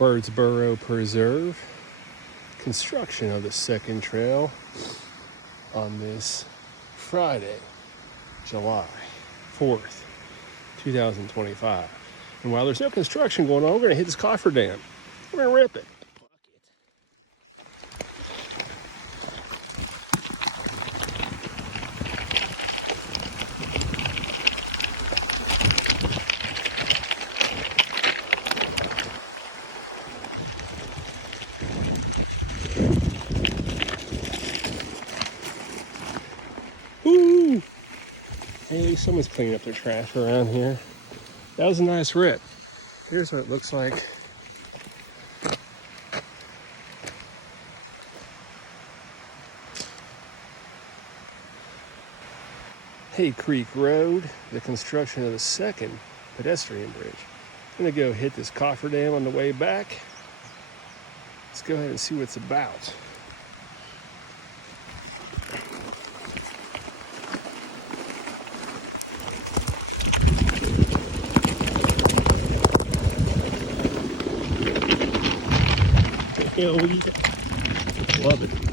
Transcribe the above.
Birdsboro Preserve. Construction of the second trail on this Friday, July 4th, 2025. And while there's no construction going on, we're going to hit this cofferdam. We're going to rip it. Woo! Hey, someone's cleaning up their trash around here. That was a nice rip. Here's what it looks like. Hay Creek Road, the construction of the second pedestrian bridge. I'm gonna go hit this cofferdam on the way back. Let's go ahead and see what it's about. Love it.